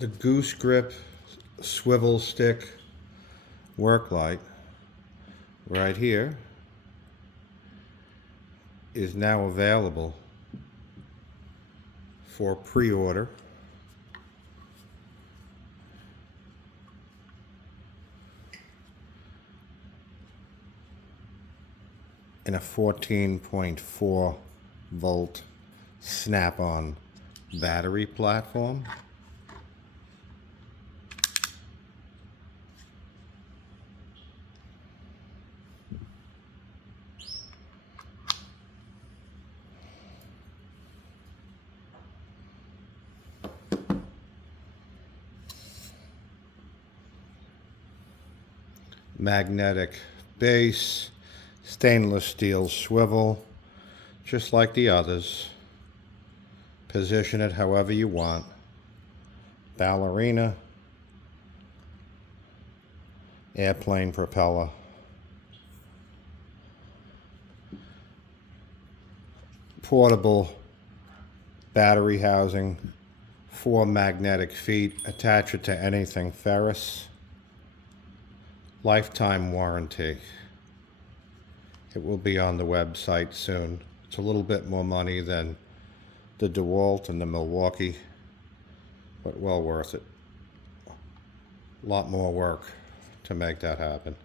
The Goose-Grip swivel stick work light right here is now available for pre-order. In a 14.4 volt snap-on battery platform. Magnetic base, stainless steel swivel, just like the others. Position it however you want. Ballerina, airplane propeller. Portable battery housing, 4 magnetic feet. Attach it to anything ferrous. Lifetime warranty. It will be on the website soon. It's a little bit more money than the DeWalt and the Milwaukee, but well worth it. A lot more work to make that happen.